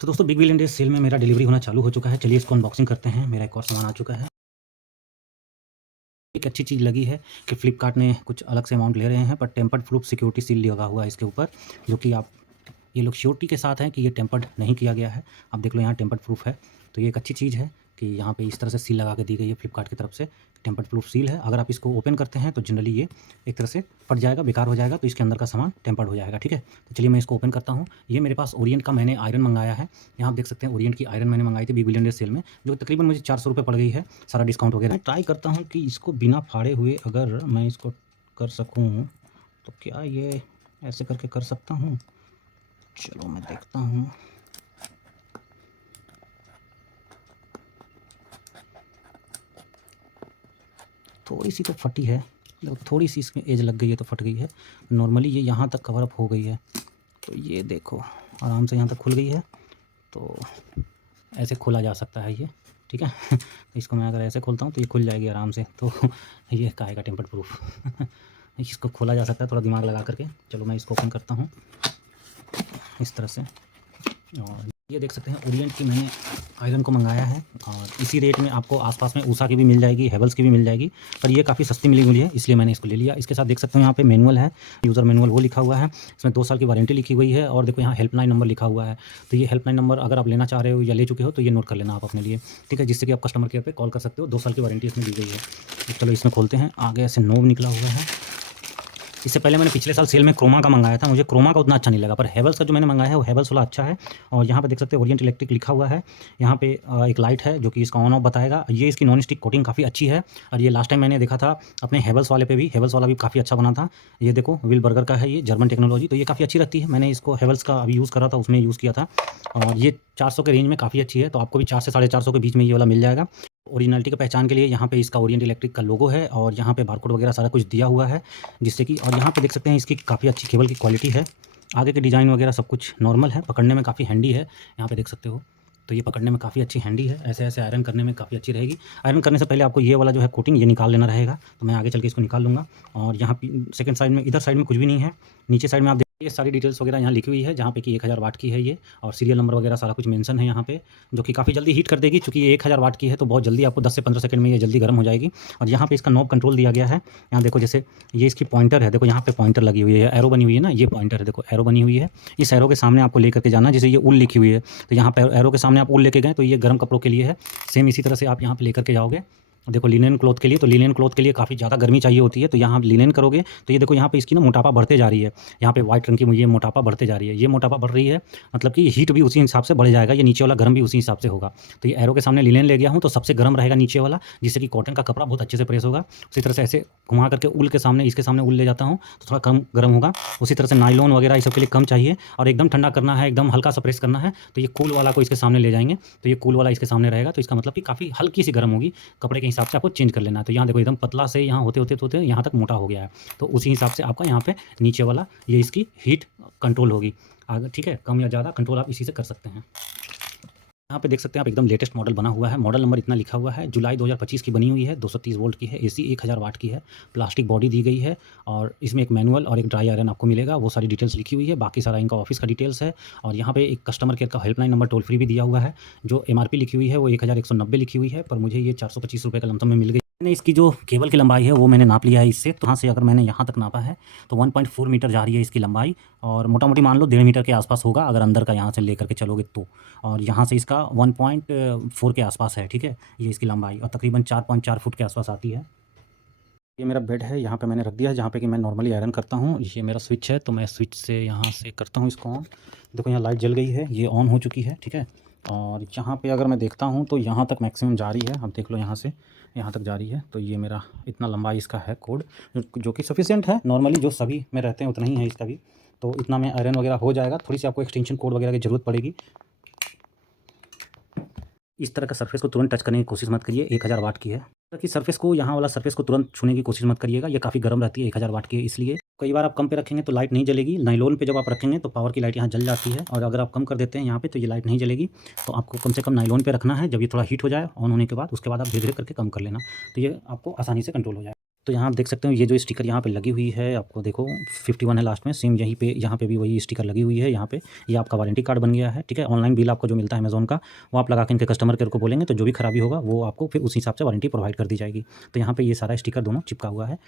तो दोस्तों big billion days cell में मेरा डिलीवरी होना चालू हो चुका है। चलिए इसको अनबॉक्सिंग करते हैं। मेरा एक और सामान आ चुका है। एक अच्छी चीज़ लगी है कि फ्लिपकार्ट ने कुछ अलग से अमाउंट ले रहे हैं, पर टेम्पर्ड प्रूफ सिक्योरिटी सील लगा हुआ है इसके ऊपर, जो कि आप ये लोग श्योरिटी के साथ हैं कि ये टेम्पर्ड नहीं किया गया है। आप देख लो यहाँ टेम्पर्ड प्रूफ है, तो ये एक अच्छी चीज़ है कि यहाँ पे इस तरह से सील लगा के दी गई है फ्लिपकार्ट की तरफ से। टेम्पर्ड प्रूफ सील है। अगर आप इसको ओपन करते हैं तो जनरली ये एक तरह से फट जाएगा, बेकार हो जाएगा, तो इसके अंदर का सामान टेम्पर्ड हो जाएगा। ठीक है, तो चलिए मैं इसको ओपन करता हूँ। ये मेरे पास ओरिएंट का मैंने आयरन मंगाया है। यहाँ आप देख सकते हैं ओरिएंट की आयरन मैंने मंगाई थी बिग बिलियन डेज सेल में, जो तकरीबन मुझे 400 रुपये पड़ गई है, सारा डिस्काउंट वगैरह। मैं ट्राई करता हूँ कि इसको बिना फाड़े हुए अगर मैं इसको कर सकूँ तो क्या ये ऐसे करके कर सकता हूँ। चलो मैं देखता हूँ। थोड़ी सी तो फटी है, थोड़ी सी इसमें एज लग गई है तो फट गई है। नॉर्मली ये यहाँ तक कवर अप हो गई है, तो ये देखो आराम से यहाँ तक खुल गई है। तो ऐसे खोला जा सकता है ये, ठीक है। तो इसको मैं अगर ऐसे खोलता हूँ तो ये खुल जाएगी आराम से। तो ये कहेगा टेम्पर्ड प्रूफ। इसको खोला जा सकता है थोड़ा दिमाग लगा करके। चलो मैं इसको ओपन करता हूँ इस तरह से। और ये देख सकते हैं ओरिएंट की मैंने आयरन को मंगाया है, और इसी रेट में आपको आसपास में ऊषा की भी मिल जाएगी, हेवल्स की भी मिल जाएगी, पर ये काफ़ी सस्ती मिली मुझे, इसलिए मैंने इसको ले लिया। इसके साथ देख सकते हैं यहाँ पे मैनुअल है, यूज़र मैनुअल वो लिखा हुआ है। इसमें 2 साल की वारंटी लिखी हुई है, और देखो यहाँ हेल्पलाइन नंबर लिखा हुआ है। तो ये हेल्पलाइन नंबर अगर आप लेना चाह रहे हो या ले चुके हो तो ये नोट कर लेना आप अपने लिए, ठीक है, जिससे कि आप कस्टमर केयर पर कॉल कर सकते हो। 2 साल की वारंटी इसमें दी गई है। तो चलो इसमें खोलते हैं। आगे ऐसे नोब निकला हुआ है। इससे पहले मैंने पिछले साल सेल में क्रोमा का मंगाया था, मुझे क्रोमा का उतना अच्छा नहीं लगा, पर हेवल्स का जो मैंने मंगाया है वो हेवल्स वाला अच्छा है। और यहाँ पे देख सकते हैं ओरिएंट इलेक्ट्रिक लिखा हुआ है। यहाँ पे एक लाइट है जो कि इसका ऑन ऑफ बताएगा। ये इसकी नॉन स्टिक कोटिंग काफ़ी अच्छी है, और ये लास्ट टाइम मैंने देखा था अपने हेवल्स वाले पे भी, हेवल्स वाला भी काफ़ी अच्छा बना था। ये देखो विल बर्गर का है, ये जर्मन टेक्नोलॉजी, तो ये काफ़ी अच्छी रहती है। मैंने इसको हेवल्स का अभी यूज़ करा था, उसमें यूज़ किया था, और ये 400 के रेंज में काफ़ी अच्छी है। तो आपको भी 4 से 450 के बीच में ये वाला मिल जाएगा। ओरिजिनलिटी की पहचान के लिए यहाँ पे इसका ओरिएंट इलेक्ट्रिक का लोगो है, और यहाँ पे बारकोड वगैरह सारा कुछ दिया हुआ है, जिससे कि, और यहाँ पे देख सकते हैं इसकी काफ़ी अच्छी केबल की क्वालिटी है। आगे के डिज़ाइन वगैरह सब कुछ नॉर्मल है, पकड़ने में काफ़ी हैंडी है, यहाँ पे देख सकते हो। तो ये पकड़ने में काफ़ी अच्छी हैंडी है, ऐसे ऐसे आयरन करने में काफ़ी अच्छी रहेगी। आयरन करने से पहले आपको ये वाला जो है कोटिंग ये निकाल लेना रहेगा, तो मैं आगे चल के इसको निकाल लूँगा। और यहाँ सेकंड साइड में, इधर साइड में कुछ भी नहीं है, नीचे साइड में आप ये सारी डिटेल्स वगैरह यहाँ लिखी हुई है, जहाँ पे कि 1000 वाट की है ये, और सीरियल नंबर वगैरह सारा कुछ मेंशन है यहाँ पे, जो कि काफ़ी जल्दी हीट कर देगी। चूँकि ये 1000 वाट की है तो बहुत जल्दी आपको 10 से 15 सेकंड में ये जल्दी गर्म हो जाएगी। और यहाँ पे इसका नॉब कंट्रोल दिया गया है। यहाँ देखो जैसे ये इसकी पॉइंटर है, देखो यहाँ पे पॉइंटर लगी हुई है, एरो बनी हुई है ना, ये पॉइंटर है, देखो एरो बनी हुई है। इस एरो के सामने आपको लेकर के जाना, जैसे ये उल लिखी हुई है, तो यहाँ पे एरो के सामने आप उल लेके गए तो ये गर्म कपड़ों के लिए है। सेम इसी तरह से आप यहाँ पे लेकर के जाओगे, देखो लिनेन क्लॉथ के लिए, तो लिनेन क्लॉथ के लिए काफ़ी ज़्यादा गर्मी चाहिए होती है, तो यहाँ आप लिनेन करोगे तो ये देखो यहाँ पे इसकी ना मोटापा बढ़ते जा रही है। यहाँ पे व्हाइट रंग की ये मोटापा बढ़ते जा रही है, ये मोटापा बढ़ रही है, मतलब कि हीट भी उसी हिसाब से बढ़ जाएगा, ये नीचे वाला गर्म भी उसी हिसाब से होगा। तो ये एरो के सामने लिनेन ले गया हूँ, तो सबसे गर्म रहेगा नीचे वाला, जिससे कि कॉटन का कपड़ा बहुत अच्छे से प्रेस होगा। उसी तरह से ऐसे घुमा करके उल के सामने, इसके सामने उल ले जाता हूँ तो थोड़ा कम गर्म होगा। उसी तरह से नायलॉन वगैरह इस सब के लिए कम चाहिए, और एकदम ठंडा करना है, एकदम हल्का सा प्रेस करना है, तो ये कूल वाला को इसके सामने ले जाएंगे, तो ये कूल वाला इसके सामने रहेगा, तो इसका मतलब कि काफ़ी हल्की सी गर्म होगी। कपड़े के हिसाब से आपको चेंज कर लेना है। तो यहाँ देखो एकदम पतला से यहाँ होते यहाँ तक मोटा हो गया है, तो उसी हिसाब से आपका यहाँ पे नीचे वाला ये इसकी हीट कंट्रोल होगी आगे, ठीक है, कम या ज़्यादा कंट्रोल आप इसी से कर सकते हैं। यहाँ पे देख सकते हैं आप एकदम लेटेस्ट मॉडल बना हुआ है, मॉडल नंबर इतना लिखा हुआ है, जुलाई 2025 की बनी हुई है, 230 वोल्ट की है, एसी 1000 वाट की है, प्लास्टिक बॉडी दी गई है, और इसमें एक मैनुअल और एक ड्राई आयरन आपको मिलेगा, वो सारी डिटेल्स लिखी हुई है। बाकी सारा इनका ऑफिस का डिटेल्स है, और यहाँ पे एक कस्टमर केयर का हेल्पलाइन नंबर टोल फ्री भी दिया हुआ है। जो MRP लिखी हुई है वो 1190 लिखी हुई है, पर मुझे ये 425 रुपये का लमसम में मिल गई। मैंने इसकी जो केबल की लंबाई है वो मैंने नाप लिया है इससे, तो यहाँ से अगर मैंने यहाँ तक नापा है तो 1.4 मीटर जा रही है इसकी लंबाई, और मोटा मोटी मान लो 1.5 मीटर के आसपास होगा अगर अंदर का यहाँ से लेकर के चलोगे तो, और यहाँ से इसका 1.4 के आसपास है, ठीक है, ये इसकी लंबाई, और तकरीबन 4.4 फुट के आसपास आती है। ये मेरा बेड है, यहाँ पे मैंने रख दिया है जहाँ पे कि मैं नॉर्मली आयरन करता हूँ। ये मेरा स्विच है, तो मैं स्विच से यहाँ से करता हूँ इसको ऑन। देखो यहाँ लाइट जल गई है, ये ऑन हो चुकी है, ठीक है। और यहाँ पे अगर मैं देखता हूँ तो यहाँ तक मैक्सिमम जा रही है, अब देख लो यहाँ से यहाँ तक जा रही है। तो ये मेरा इतना लंबाई इसका है कोड, जो कि सफिशिएंट है, नॉर्मली जो सभी में रहते हैं उतना ही है इसका भी। तो इतना में आयरन वगैरह हो जाएगा। थोड़ी सी आपको एक्सटेंशन कोड वगैरह की ज़रूरत पड़ेगी। इस तरह का सरफेस को तुरंत टच करने की कोशिश मत करिए, 1000 वाट की है, कि सरफेस को, यहाँ वाला सरफेस को तुरंत छूने की कोशिश मत करिएगा, ये काफ़ी गर्म रहती है, 1000 वाट की है इसलिए। कई बार आप कम पे रखेंगे तो लाइट नहीं जलेगी, नाइलॉन पे जब आप रखेंगे तो पावर की लाइट यहाँ जल जाती है, और अगर आप कम कर देते हैं यहाँ पे तो ये लाइट नहीं जलेगी। तो आपको कम से कम नाइलॉन पे रखना है, जब ये थोड़ा हीट हो जाए ऑन होने के बाद, उसके बाद आप धीरे धीरे करके कम कर लेना, तो ये आपको आसानी से कंट्रोल हो जाए। तो यहाँ आप देख सकते हो ये जो स्टिकर यहाँ पे लगी हुई है, आपको देखो 51 है लास्ट में, सेम यहीं पे यहाँ पे भी वही स्टिकर लगी हुई है यहाँ पे। ये आपका वारंटी कार्ड बन गया है, ठीक है। ऑनलाइन बिल आपको जो मिलता है अमेज़न का, वो आप लगा के इनके कस्टमर केयर को बोलेंगे तो जो भी खराबी होगा वो आपको फिर उस हिसाब से वारंटी प्रोवाइड कर दी जाएगी। तो यहाँ पे ये सारा स्टिकर दोनों चिपका हुआ है।